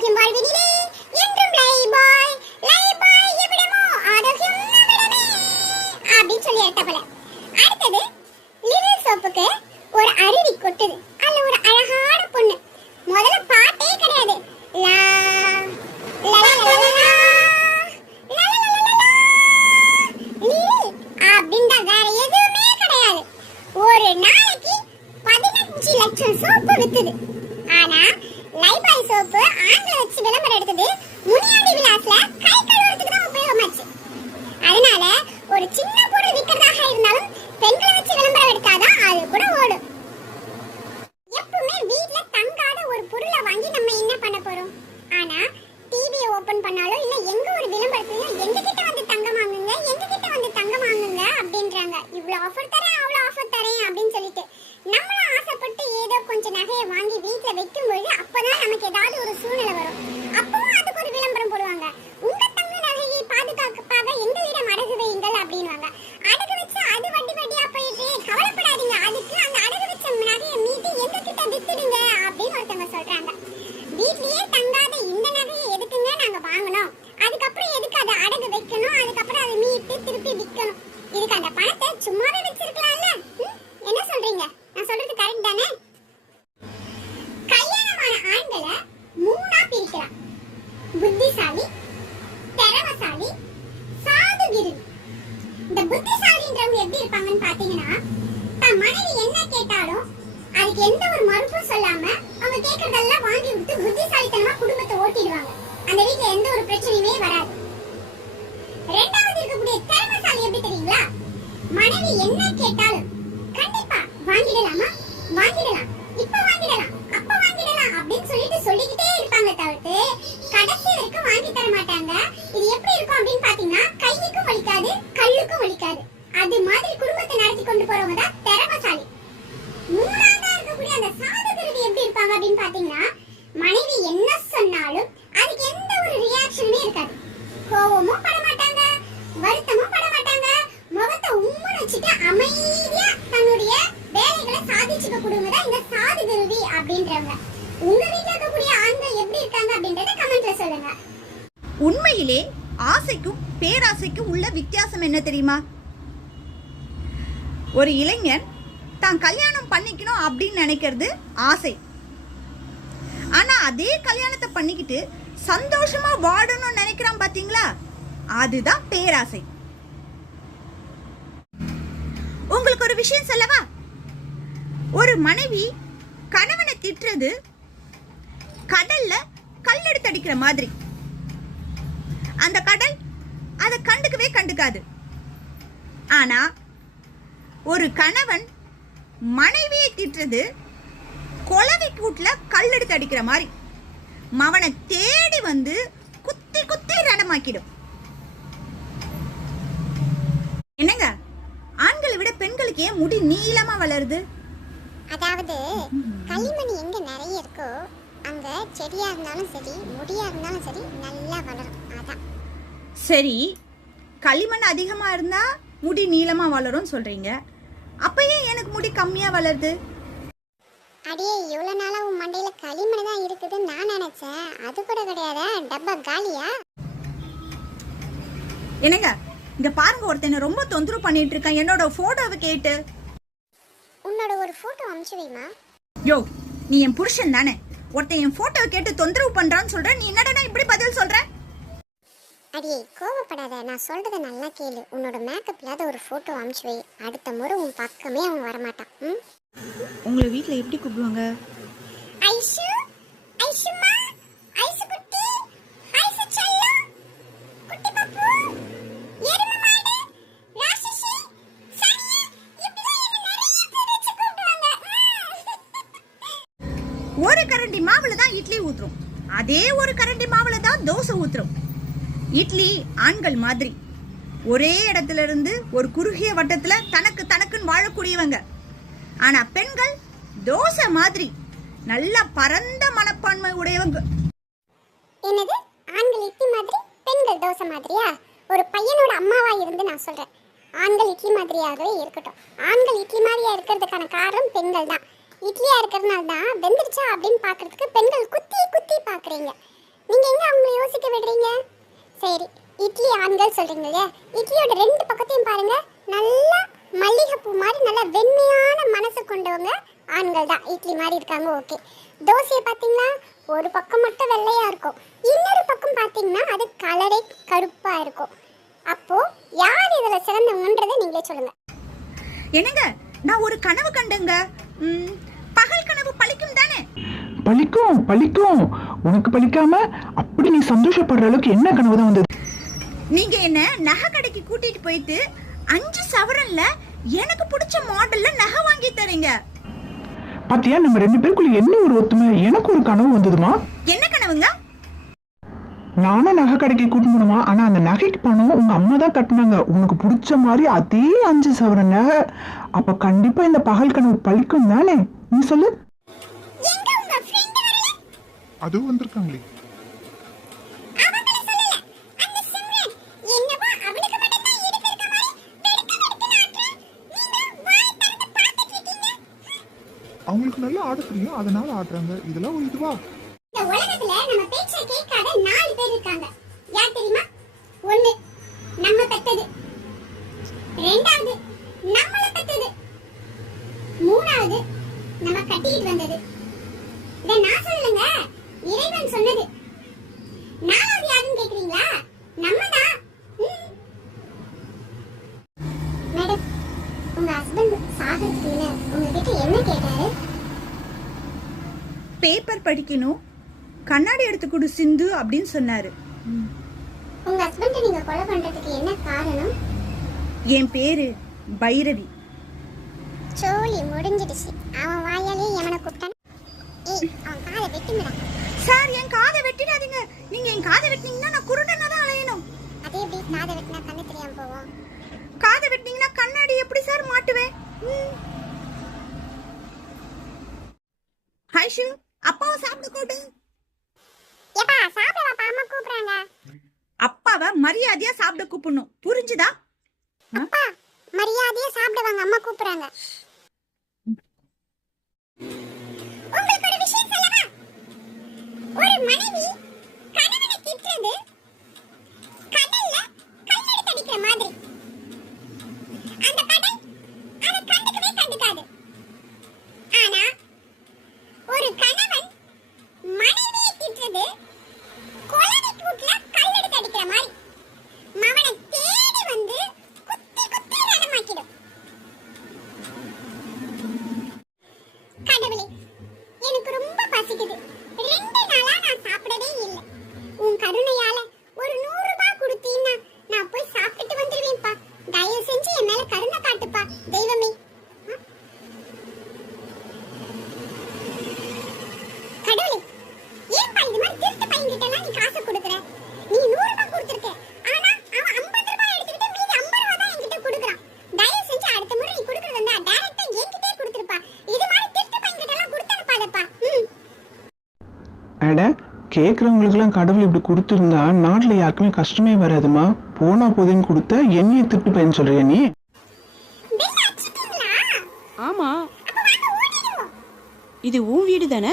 bakayım Barbie ile. அதுக்கு எந்த ஒரு மறுப்பும் சொல்லாம அவங்க கேக்குறதெல்லாம் வாங்கி கொடுத்து புத்திசாலித்தனமா குடும்பத்தை ஓட்டிடுவாங்க. அந்த வீட்டுல எந்த ஒரு பிரச்சனையுமே வராது. ரெண்டாவது இருக்கக்கூடிய திறமசாலி எப்படி தெரியுங்களா? மனைவி என்ன கேட்டாலும் கண்டிப்பா வாங்கிடலாமா? வாங்கிடலாம் அப்ப வாங்கிடலாம் அப்படின்னு சொல்லிட்டு சொல்லிக்கிட்டே இருப்பாங்க தவிர்த்து கடைசி வரைக்கும் வாங்கி தர மாட்டாங்க இது எப்படி இருக்கும் அப்படின்னு பாத்தீங்கன்னா கையுக்கும் வலிக்காது கல்லுக்கும் வலிக்காது அது மாதிரி குடும்பத்தை நடத்தி கொண்டு போறவங்க தான் திறமசாலி மூணாவதா இருக்கக்கூடிய அந்த சாதகரதி எப்படி இருப்பாங்க அப்படின்னு பாத்தீங்கன்னா மனைவி என்ன சொன்னாலும் அதுக்கு எந்த ஒரு ரியாக்ஷனுமே இருக்காது கோவமும் பட மாட்டாங்க வருத்தமும் பட மாட்டாங்க முகத்தை உம்முன்னு வச்சுட்டு அமைதியா தன்னுடைய வேலைகளை சாதிச்சுக்க கூடியவங்க தான் இந்த சாதுகுருவி அப்படின்றவங்க உங்க வீட்ல இருக்கக்கூடிய ஆண்கள் எப்படி இருக்காங்க அப்படின்றத கமெண்ட்ல சொல்லுங்க உண்மையிலே ஆசைக்கும் பேராசைக்கும் உள்ள வித்தியாசம் என்ன தெரியுமா? ஒரு இளைஞன் தான் கல்யாணம் பண்ணிக்கணும் அப்படின்னு நினைக்கிறது ஆசை. ஆனா அதே கல்யாணத்தை பண்ணிக்கிட்டு சந்தோஷமா வாழணும்னு நினைக்கிறான் பாத்தீங்களா? அதுதான் பேராசை. உங்களுக்கு ஒரு விஷயம் சொல்லவா? ஒரு மனைவி கணவனை திட்டுறது கடல்ல கல் எடுத்து அடிக்கிற மாதிரி. அந்த கடல் அதை கண்டுக்கவே கண்டுக்காது. ஆனா ஒரு கணவன் மனைவியை திட்டுறது குளவி கூட்டுல கல்லெடுத்து அடிக்கிற மாதிரி. மவனை தேடி வந்து குத்தி குத்தி ரணமாக்கிடும் என்னங்க? ஆண்களை விட பெண்களுக்கு ஏன் முடி நீளமா வளருது. அதாவது களிமண் எங்க நிறைய இருக்கோ அங்க செடியா இருந்தாலும் சரி முடியா இருந்தாலும் சரி நல்லா வளரும். அதான். சரி களிமண் அதிகமா இருந்தா முடி நீளமா வளரும்னு சொல்றீங்க. அப்ப ஏன் எனக்கு முடி கம்மியா வளருது? அடியே இவ்வளவு நாளா உன் மண்டையில களிமண் தான் இருக்குதுன்னு நான் நினைச்சேன். அது கூட கிடையாதா? டப்பா காலியா? என்னங்க இங்க பாருங்க ஒருத்தனை ரொம்ப தொந்தரவு பண்ணிட்டு இருக்கான். என்னோட போட்டோவை கேட்டு. உன்னோட ஒரு போட்டோ அனுப்பிச்சு வைமா. யோ நீ என் புருஷன் தானே. ஒருத்தன் என் போட்டோவை கேட்டு தொந்தரவு பண்றான்னு சொல்ற நீ என்னடா இப்படி பதில் சொல்ற? அடியே கோவப்படாத. நான் சொல்றத நல்லா கேளு. உன்னோட மேக்கப் இல்லாத ஒரு போட்டோ அனுப்பிச்சு வை. அடுத்த முறை உன் பக்கமே அவன் வரமாட்டான். ம்? உங்களை வீட்ல எப்படி கூப்பிடுவாங்க? ஐஷு ஐஷுமா ஐசு குட்டி ஐசு செல்லம் குட்டி பப்பு எருமை மாடு ராட்சசி சனி இப்படிலாம் என்ன நிறைய பேர் வச்சு கூப்பிடுவாங்க ஒரு கரண்டி மாவுல தான் இட்லி ஊத்துறோம் அதே ஒரு கரண்டி மாவுல தான் தோசை ஊத்துறோம் இட்லி ஆண்கள் மாதிரி. ஒரே இடத்துல இருந்து ஒரு குறுகிய வட்டத்துல தனக்கு தனக்குன்னு வாழக்கூடியவங்க. ஆனா பெண்கள் தோசை மாதிரி நல்ல பரந்த மனப்பான்மை உடையவங்க. என்னது? ஆண்கள் இட்லி மாதிரி பெண்கள் தோசை மாதிரியா? ஒரு பையனோட அம்மாவா இருந்து நான் சொல்றேன். ஆண்கள் இட்லி மாதிரியாகவே இருக்கட்டும். ஆண்கள் இட்லி மாதிரியா இருக்கிறதுக்கான காரணம் பெண்கள் தான். இட்லியா இருக்கிறதுனால தான் வெந்துருச்சா அப்படின்னு பாக்குறதுக்கு பெண்கள் குத்தி குத்தி பாக்குறீங்க நீங்க எங்க அவங்களை யோசிக்க விடுறீங்க? சரி இட்லி ஆண்கள் இல்லையா இட்லியோட ரெண்டு பக்கத்தையும் பாருங்க. நல்லா மல்லிகைப்பூ மாதிரி நல்ல வெண்மையான மனசு கொண்டவங்க ஆண்கள் தான். இட்லி மாதிரி இருக்காங்க ஓகே. தோசையை பார்த்தீங்களா ஒரு பக்கம் மட்டும் வெள்ளையா இருக்கும். இன்னொரு பக்கம் பார்த்தீங்கன்னா அது கலரே கருப்பா இருக்கும். அப்போ யார் இதுல சிறந்தவங்கன்றதை நீங்களே சொல்லுங்க. என்னங்க? நான் ஒரு கனவு கண்டேங்க. ம், பகல் கனவு பழிக்கும் தானே? பழிக்கும் பழிக்கும். உனக்கு பழிக்காம அப்படி நீ சந்தோஷப்படுற அளவுக்கு என்ன கனவு தான் வந்தது? நீங்க என்ன நகை கடைக்கு கூட்டிட்டு போயிட்டு அஞ்சு சவரன்ல எனக்கு பிடிச்ச மாடல்ல நகை வாங்கி தரீங்க. பாத்தியா நம்ம ரெண்டு பேருக்குள்ள என்ன ஒரு ஒத்துமை? எனக்கு ஒரு கனவு வந்ததுமா? என்ன கனவுங்க? நானும் நகை கடைக்கு கூட்டு போனோமா? ஆனா அந்த நகைக்கு பணம் உங்க அம்மா தான் கட்டினாங்க. உனக்கு பிடிச்ச மாதிரி அதே அஞ்சு சவரன் நகை. அப்ப கண்டிப்பா இந்த பகல் கனவு பழிக்கும் தானே? நீ சொல்லு. பார்த்துட்டு இருக்கீங்க. அவங்களுக்கு நல்லா ஆட தெரியும். அதனால ஆடுறாங்க. இதெல்லாம் ஒரு இதுவா? இந்த உலகத்துல நம்ம பேச்ச கேட்காத நாலு பேர் இருக்காங்க யார் தெரியுமா ஒண்ணு நம்ம பெத்தது ரெண்டாவது நம்மள பெத்தது மூணாவது நம்ம கட்டிக்கிட்டு வந்தது இத நான் சொல்லலங்க இறைவன் சொன்னது நாலாவது யாருன்னு கேக்குறீங்களா நம்ம தான் மேடம் உங்க ஹஸ்பண்ட் சாகிறதுக்கு உங்ககிட்ட என்ன கேட்டாரு பேப்பர் படிக்கணும். கண்ணாடி எடுத்து கொடு சிந்து அப்படின்னு சொன்னாரு. உங்க ஹஸ்பண்ட் நீங்க கொலை பண்றதுக்கு என்ன காரணம்? என் பேரு பைரவி. சோலி முடிஞ்சிடுச்சு. அவன் வாயாலே எவனை கூப்பிட்டான்? ஏய் அவன் காதை வெட்டுங்கடா. சார் என் காதை வெட்டிடாதீங்க. நீங்க என் காதை வெட்டினீங்கன்னா நான் குருடனா தான் அலையணும். அதே எப்படி காதை வெட்டினா கண்ணு தெரியாம போவோம்? காதை வெட்டினீங்கன்னா கண்ணாடி எப்படி சார் மாட்டுவேன்? ம். ஹாய் ஷிவ் அப்பாவை சாப்பிட கூடு ஏப்பா சாப்பிட வாப்பா அம்மா கூப்பிடுறாங்க. அப்பாவை மரியாதையா சாப்பிட கூப்பிடணும். புரிஞ்சுதா? அப்பா மரியாதையா சாப்பிடுவாங்க அம்மா கூப்பிடுறாங்க உங்களுக்கு ஒரு விஷயம் சொல்லவா ஒரு மனைவி கணவனை திட்டுறது கடல்ல கல்லெடுத்து அடிக்கிற மாதிரி அந்த கடல் அதை கண்டுக்கவே கண்டுக்காது ஆனா ஒரு கணவன் மனைவியை திட்டுறது குழந்தை கூட்டுல கல்லெடுத்து அடிக்கிற மாதிரி மவனை தேடி வந்து குத்தி குத்தி ரணமாக்கிடும் கடவுளே எனக்கு ரொம்ப பசிக்குது ரெண்டு நாளா நான் சாப்பிடவே இல்லை உன் கருணையால ஒரு நூறு ரூபாய் கொடுத்தீன்னா நான் போய் சாப்பிட்டு வந்துருவேன்ப்பா தயவு செஞ்சு என் மேல கருணை காட்டுப்பா தெய்வமே ஆ? கடவுளே ஏன்பா இது மாதிரி திருட்டு பையன்கிட்டலாம் நீ காசு கொடுக்குற நீ நூறு ரூபாய் கொடுத்துருக்க ஆனா அவன் ஐம்பது ரூபாய் எடுத்துக்கிட்டு மீதி ஐம்பது ரூபாய் தான் என்கிட்ட கொடுக்குறான் தயவு செஞ்சு அடுத்த முறை நீ கொடுக்குறது வந்து டைரக்டா என்கிட்டே கொடுத்துருப்பா இது மாதிரி திருட்டு பையன்கிட்டலாம் கொடுத்தனுப்பாதப்பா ம் அட கேட்குறவங்களுக்குலாம் கடவுள் இப்படி கொடுத்துருந்தா நாட்டில் யாருக்குமே கஷ்டமே வராதுமா? போனா போதுன்னு கொடுத்த என்னைய திட்டு பையன் சொல்றியா நீ? ஆமா. இது உன் வீடு தானே?